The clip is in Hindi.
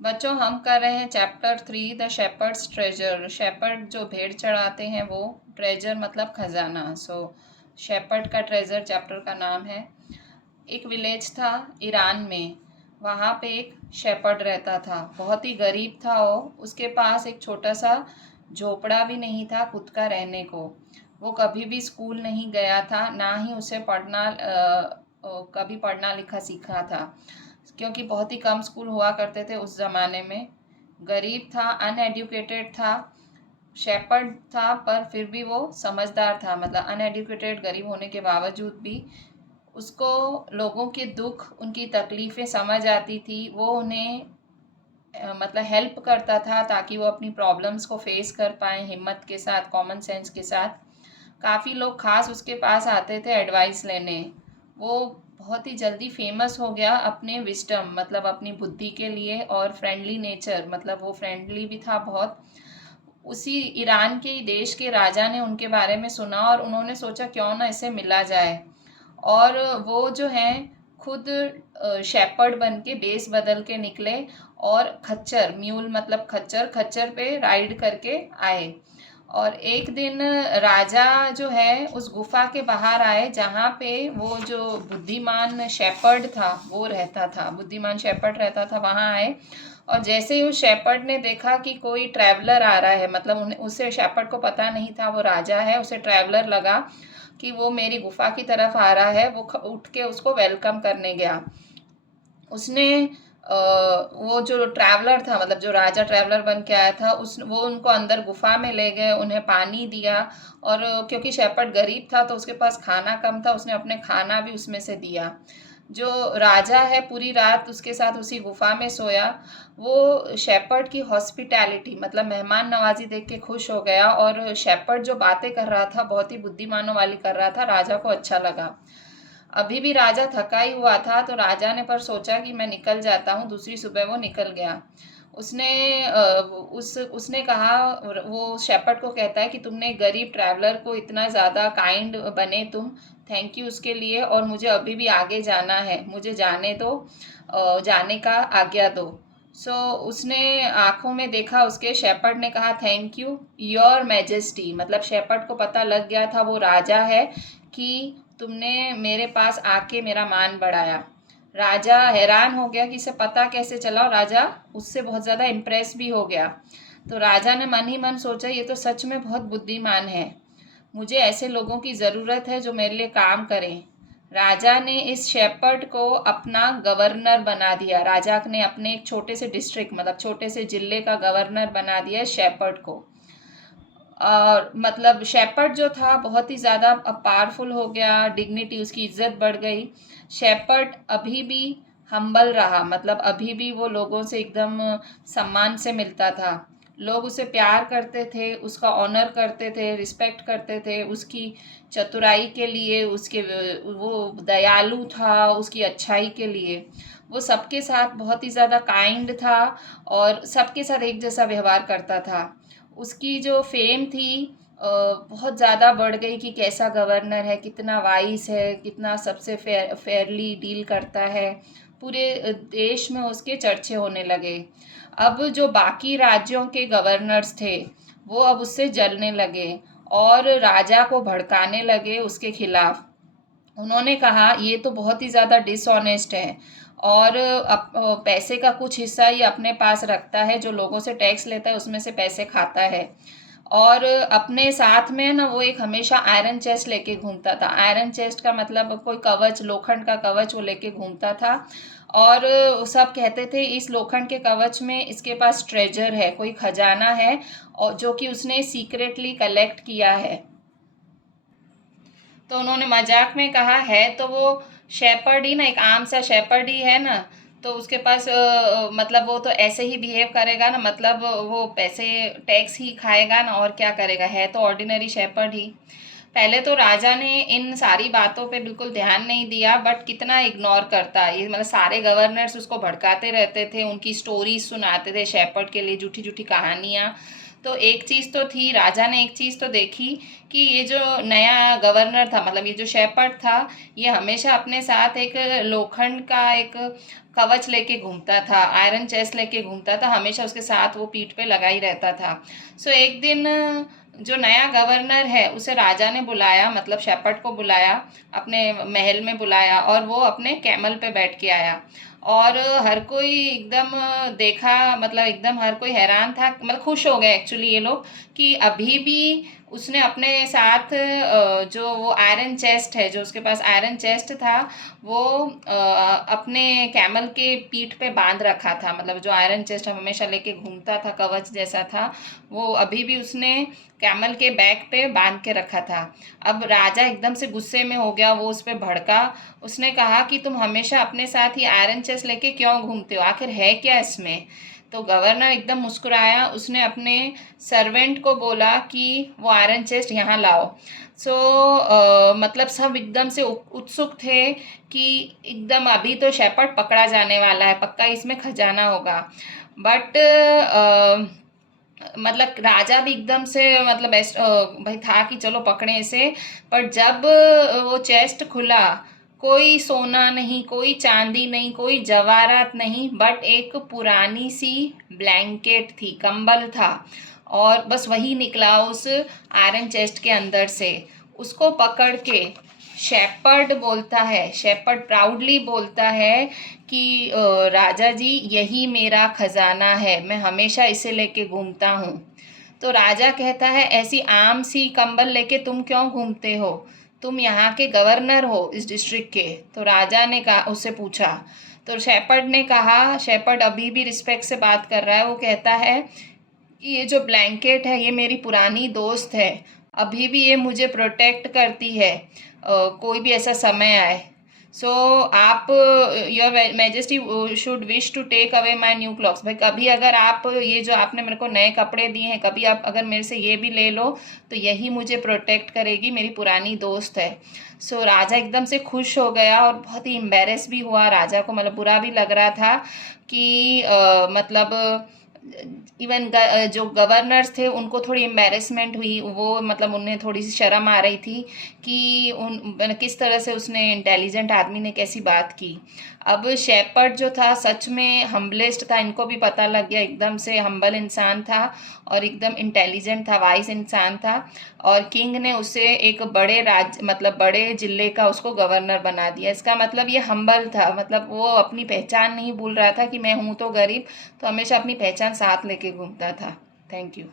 बच्चों, हम कर रहे हैं chapter 3 the shepherd's treasure. Shepherd जो भेड़ चढ़ाते हैं वो, ट्रेजर मतलब खजाना। शेपर्ड का ट्रेजर चैप्टर का नाम है। एक विलेज था ईरान में। वहाँ पे एक शेपर्ड रहता था, बहुत ही गरीब था वो। उसके पास एक छोटा सा झोपड़ा भी नहीं था खुद का रहने को। वो कभी भी स्कूल नहीं गया था, ना ही उसे कभी पढ़ना लिखा सीखा था, क्योंकि बहुत ही कम स्कूल हुआ करते थे उस ज़माने में। गरीब था, अनएडुकेटेड था, शेपर्ड था, पर फिर भी वो समझदार था। मतलब अनएडुकेटेड, गरीब होने के बावजूद भी उसको लोगों के दुख, उनकी तकलीफ़ें समझ आती थी। वो उन्हें मतलब हेल्प करता था ताकि वो अपनी प्रॉब्लम्स को फेस कर पाएँ हिम्मत के साथ, कॉमन सेंस के साथ। काफ़ी लोग खास उसके पास आते थे एडवाइस लेने। वो बहुत ही जल्दी फेमस हो गया अपने विस्डम, मतलब अपनी बुद्धि के लिए, और फ्रेंडली नेचर, मतलब वो फ्रेंडली भी था बहुत। उसी ईरान के ही देश के राजा ने उनके बारे में सुना और उन्होंने सोचा क्यों ना इसे मिला जाए। और वो जो हैं खुद शेपर्ड बन के बेस बदल के निकले और खच्चर, म्यूल मतलब खच्चर, खच्चर पे राइड करके आए। और एक दिन राजा जो है उस गुफा के बाहर आए जहाँ पे वो जो बुद्धिमान शेपर्ड था वो रहता था, बुद्धिमान शेपर्ड रहता था, वहाँ आए। और जैसे ही उस शेपर्ड ने देखा कि कोई ट्रैवलर आ रहा है, मतलब उन्हें, उसे शेपर्ड को पता नहीं था वो राजा है, उसे ट्रैवलर लगा कि वो मेरी गुफा की तरफ आ रहा है, वो उठ के उसको वेलकम करने गया। उसने वो जो ट्रैवलर था, मतलब जो राजा ट्रैवलर बन के आया था, उस वो उनको अंदर गुफा में ले गए, उन्हें पानी दिया। और क्योंकि शेपर्ड गरीब था तो उसके पास खाना कम था, उसने अपने खाना भी उसमें से दिया। जो राजा है पूरी रात उसके साथ उसी गुफा में सोया। वो शेपर्ड की हॉस्पिटैलिटी, मतलब मेहमान नवाजी देख के खुश हो गया, और शेपर्ड जो बातें कर रहा था बहुत ही बुद्धिमानों वाली कर रहा था, राजा को अच्छा लगा। अभी भी राजा थका ही हुआ था तो राजा ने पर सोचा कि मैं निकल जाता हूँ। दूसरी सुबह वो निकल गया। उसने उसने कहा, वो शेपर्ड को कहता है कि तुमने गरीब ट्रैवलर को इतना ज़्यादा काइंड बने तुम, थैंक यू उसके लिए। और मुझे अभी भी आगे जाना है, मुझे जाने दो, जाने का आज्ञा दो। उसने आंखों में देखा उसके। शेपर्ड ने कहा थैंक यू योर मैजेस्टी, मतलब शेपर्ड को पता लग गया था वो राजा है कि तुमने मेरे पास आके मेरा मान बढ़ाया। राजा हैरान हो गया कि इसे पता कैसे चला, और राजा उससे बहुत ज़्यादा इम्प्रेस भी हो गया। तो राजा ने मन ही मन सोचा ये तो सच में बहुत बुद्धिमान है, मुझे ऐसे लोगों की ज़रूरत है जो मेरे लिए काम करें। राजा ने इस शेपर्ड को अपना गवर्नर बना दिया। राजा ने अपने एक छोटे से डिस्ट्रिक्ट, मतलब छोटे से जिले का गवर्नर बना दिया शेपर्ड को। और मतलब शेपर्ड जो था बहुत ही ज़्यादा पावरफुल हो गया, डिग्निटी, उसकी इज्जत बढ़ गई। शेपर्ड अभी भी हम्बल रहा, मतलब अभी भी वो लोगों से एकदम सम्मान से मिलता था। लोग उसे प्यार करते थे, उसका ऑनर करते थे, रिस्पेक्ट करते थे उसकी चतुराई के लिए, उसके वो दयालु था, उसकी अच्छाई के लिए। वो सबके साथ बहुत ही ज़्यादा काइंड था और सबके साथ एक जैसा व्यवहार करता था। उसकी जो फेम थी बहुत ज़्यादा बढ़ गई कि कैसा गवर्नर है, कितना वाइस है, कितना सबसे फेयरली डील करता है। पूरे देश में उसके चर्चे होने लगे। अब जो बाकी राज्यों के गवर्नर्स थे वो अब उससे जलने लगे और राजा को भड़काने लगे उसके खिलाफ। उन्होंने कहा ये तो बहुत ही ज़्यादा डिसऑनेस्ट है और पैसे का कुछ हिस्सा ही अपने पास रखता है, जो लोगों से टैक्स लेता है उसमें से पैसे खाता है। और अपने साथ में ना वो एक हमेशा आयरन चेस्ट लेके घूमता था। आयरन चेस्ट का मतलब कोई कवच, लोखंड का कवच वो लेके घूमता था। और सब कहते थे इस लोखंड के कवच में इसके पास ट्रेजर है, कोई खजाना है, और जो कि उसने सीक्रेटली कलेक्ट किया है। तो उन्होंने मजाक में कहा है तो वो शेपर्ड ही ना, एक आम सा शेपर्ड ही है ना, तो उसके पास मतलब वो तो ऐसे ही बिहेव करेगा ना, मतलब वो पैसे टैक्स ही खाएगा ना, और क्या करेगा, है तो ऑर्डिनरी शेपर्ड ही। पहले तो राजा ने इन सारी बातों पे बिल्कुल ध्यान नहीं दिया, बट कितना इग्नोर करता ये, मतलब सारे गवर्नर्स उसको भड़काते रहते थे, उनकी स्टोरीज सुनाते थे शेपर्ड के लिए, झूठी झूठी कहानियाँ। तो एक चीज़ तो थी, राजा ने एक चीज़ तो देखी कि ये जो नया गवर्नर था, मतलब ये जो शेपर्ड था, ये हमेशा अपने साथ एक लोखंड का एक कवच लेके घूमता था, आयरन चेस्ट लेके घूमता था, हमेशा उसके साथ वो पीठ पे लगा ही रहता था। सो एक दिन जो नया गवर्नर है उसे राजा ने बुलाया, मतलब शेपर्ड को बुलाया, अपने महल में बुलाया, और वो अपने कैमल पे बैठ के आया। और हर कोई एकदम देखा, मतलब एकदम हर कोई हैरान था, मतलब खुश हो गए एक्चुअली ये लोग कि अभी भी उसने अपने साथ जो वो आयरन चेस्ट है, जो उसके पास आयरन चेस्ट था, वो अपने कैमल के पीठ पे बांध रखा था। मतलब जो आयरन चेस्ट हम हमेशा लेके घूमता था, कवच जैसा था, वो अभी भी उसने कैमल के बैक पे बांध के रखा था। अब राजा एकदम से गुस्से में हो गया, वो उस पर भड़का। उसने कहा कि तुम हमेशा अपने साथ ही आयरन चेस्ट लेके क्यों घूमते हो, आखिर है क्या इसमें। तो गवर्नर एकदम मुस्कुराया, उसने अपने सर्वेंट को बोला कि वो आयरन चेस्ट यहाँ लाओ। सो मतलब सब एकदम से उत्सुक थे कि एकदम अभी तो शेपर्ड पकड़ा जाने वाला है, पक्का इसमें खजाना होगा। बट मतलब राजा भी एकदम से मतलब भाई था कि चलो पकड़े इसे। पर जब वो चेस्ट खुला, कोई सोना नहीं, कोई चांदी नहीं, कोई जवाहरात नहीं, बट एक पुरानी सी ब्लैंकेट थी, कंबल था, और बस वही निकला उस आयरन चेस्ट के अंदर से। उसको पकड़ के शेपर्ड बोलता है, शेपर्ड प्राउडली बोलता है कि राजा जी यही मेरा खजाना है, मैं हमेशा इसे लेके घूमता हूँ। तो राजा कहता है ऐसी आम सी कंबल लेके तुम क्यों घूमते हो, तुम यहाँ के गवर्नर हो इस डिस्ट्रिक्ट के। तो राजा ने कहा, उससे पूछा, तो शेपर्ड ने कहा, शेपर्ड अभी भी रिस्पेक्ट से बात कर रहा है, वो कहता है कि ये जो ब्लैंकेट है ये मेरी पुरानी दोस्त है, अभी भी ये मुझे प्रोटेक्ट करती है, कोई भी ऐसा समय आए। सो आप, your majesty should wish to take away my new clothes, भाई कभी अगर आप ये जो आपने मेरे को नए कपड़े दिए हैं, कभी आप अगर मेरे से ये भी ले लो तो यही मुझे प्रोटेक्ट करेगी, मेरी पुरानी दोस्त है। सो राजा एकदम से खुश हो गया और बहुत ही एम्बेरस भी हुआ, राजा को मतलब बुरा भी लग रहा था कि मतलब इवन जो गवर्नर्स थे उनको थोड़ी एम्बेरसमेंट हुई, वो मतलब उन्हें थोड़ी सी शर्म आ रही थी कि उन किस तरह से उसने, इंटेलिजेंट आदमी ने कैसी बात की। अब शेपर्ड जो था सच में हम्बलेस्ट था, इनको भी पता लग गया, एकदम से हम्बल इंसान था और एकदम इंटेलिजेंट था, वाइज इंसान था। और किंग ने उसे एक बड़े मतलब बड़े जिले का उसको गवर्नर बना दिया। इसका मतलब ये हम्बल था, मतलब वो अपनी पहचान नहीं भूल रहा था कि मैं हूँ तो गरीब, तो हमेशा अपनी पहचान साथ लेके घूमता था। Thank you.